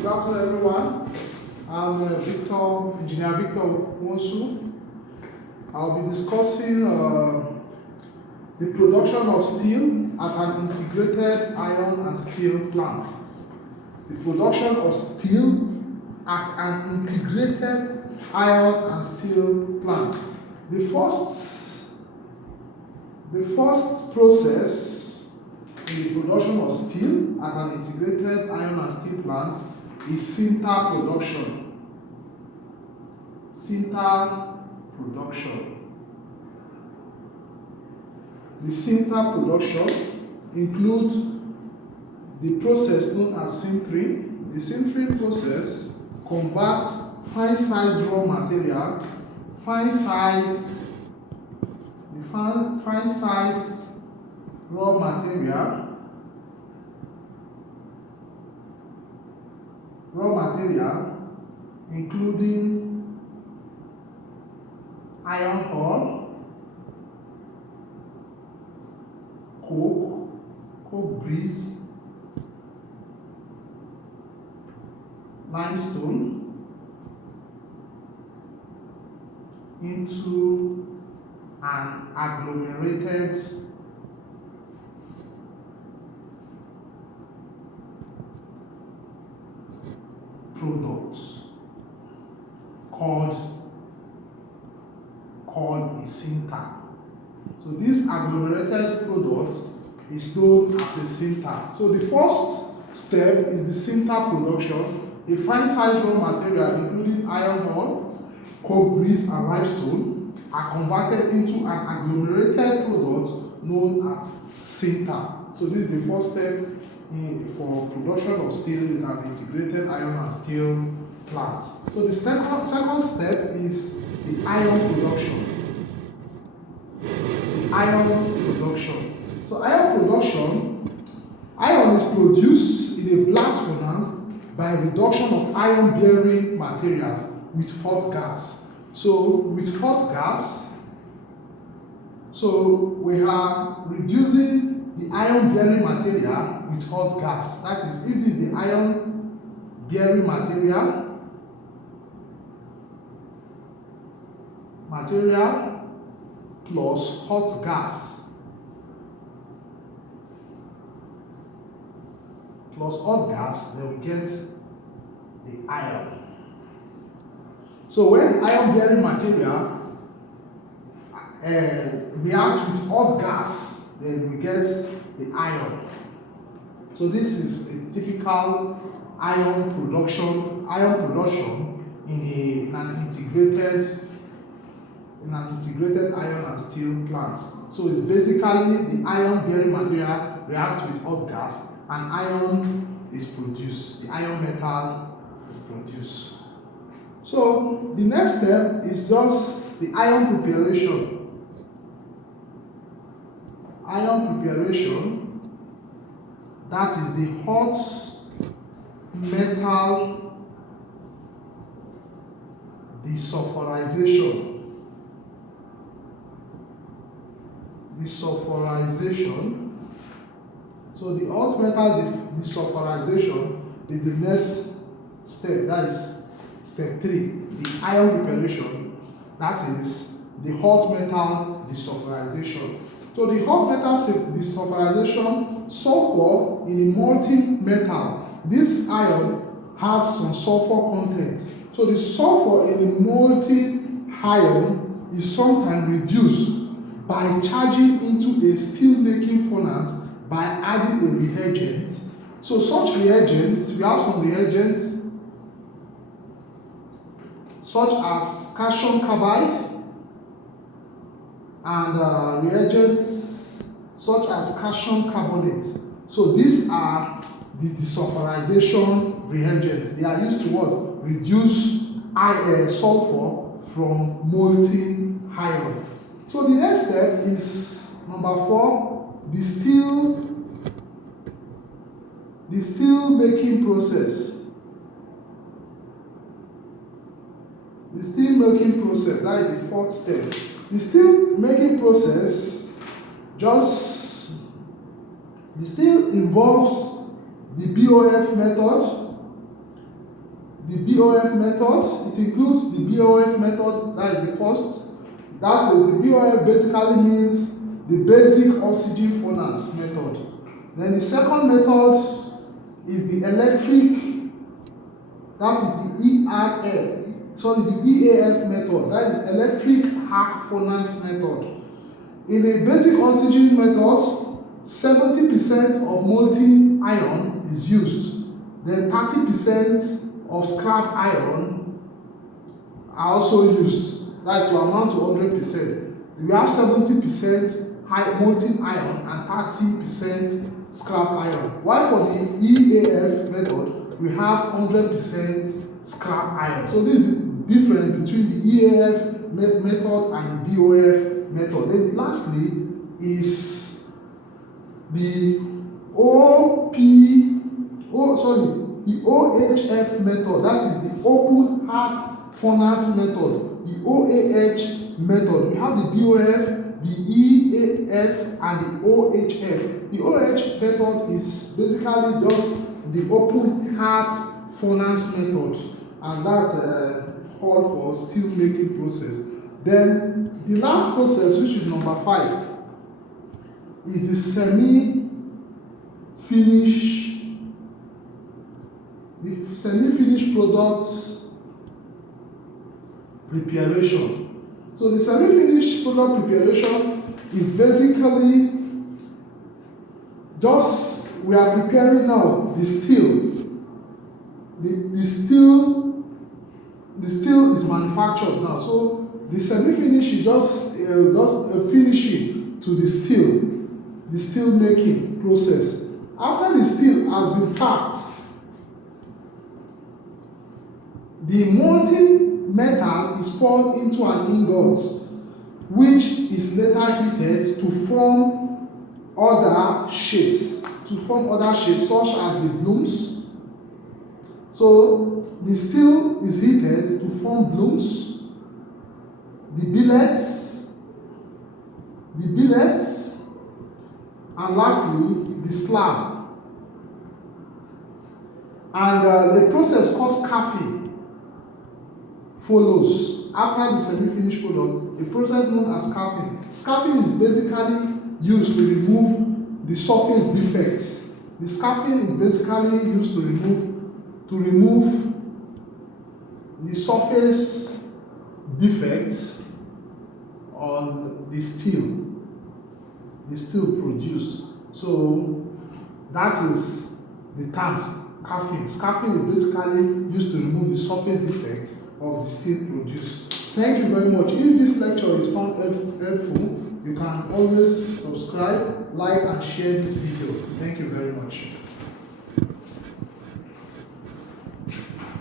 Good afternoon, everyone. I'm Engineer Victor Wonsu. I'll be discussing the production of steel at an integrated iron and steel plant. The production of steel at an integrated iron and steel plant. The first process in the production of steel at an integrated iron and steel plant is sinter production. Sinter production. The sinter production includes the process known as sintering. The sintering process converts fine-sized raw material, fine-sized raw material including iron ore, coke grease, limestone into an agglomerated product called a sinter. So this agglomerated product is known as a sinter. So the first step is the sinter production. A fine-sized raw material including iron ore, coke grease, and limestone are converted into an agglomerated product known as sinter. So this is the first step for production of steel in an integrated iron and steel plant. So the second step is the iron production. The iron production. So iron is produced in a blast furnace by reduction of iron-bearing materials with hot gas. So with hot gas, we are reducing the iron-bearing material with hot gas. That is, if this is the iron-bearing material plus hot gas, then we get the iron. So when the iron-bearing material reacts with hot gas, then we get the iron. So this is a typical iron production in an integrated iron and steel plant. So it's basically the iron-bearing material reacts with hot gas and iron is produced. The iron metal is produced. So the next step is just the iron preparation. Iron preparation, that is the hot metal desulfurization. So the hot metal desulfurization is the next step. That is step 3, the iron preparation. That is the hot metal desulfurization. So the hot metal desulfurization, sulfur in a molten metal. This iron has some sulfur content. So the sulfur in a molten iron is sometimes reduced by charging into a steel making furnace by adding a reagent. So such reagents, we have some reagents such as calcium carbide and reagents such as calcium carbonate. So these are the desulfurization reagents. They are used to what? Reduce sulfur from molten iron. So the next step is number 4, the steel making process. The steel making process, that is the 4th step. The steel making process the steel involves the BOF method, the BOF method. It includes the BOF method, that is the first. That is, the BOF basically means the basic oxygen furnace method. Then the second method is the electric, that is the the EAF method, that is electric arc furnace method. In a basic oxygen method, 70% of molten iron is used. Then 30% of scrap iron are also used. That is to amount to 100%. We have 70% molten iron and 30% scrap iron. While for the EAF method, we have 100% scrap iron. So this is the difference between the EAF method and the BOF method. Then lastly is the OHF method, that is the open heart furnace method. The OAH method, we have the BOF, the EAF, and the OHF. The OH method is basically just the open heart furnace method, and that's called for steel making process. Then the last process, which is number 5, is the semi-finished product preparation. So the semi-finished product preparation is basically just, we are preparing now the steel. The steel is manufactured now. So the semi-finish is just finishing to the steel making process. After the steel has been tapped, the molten metal is poured into an ingot, which is later heated to form other shapes, such as the blooms. So the steel is heated to form blooms, the billets, and lastly the slab. And the process called scaffing follows after the semi-finished product. A process known as scaffing. Scaffing is basically used to remove the surface defects. The scaffing is basically used to remove the surface defects on the steel produced. So that is the term scaffing. Scaffing is basically used to remove the surface defect of the steel produced. Thank you very much. If this lecture is found helpful, you can always subscribe, like, and share this video. Thank you very much.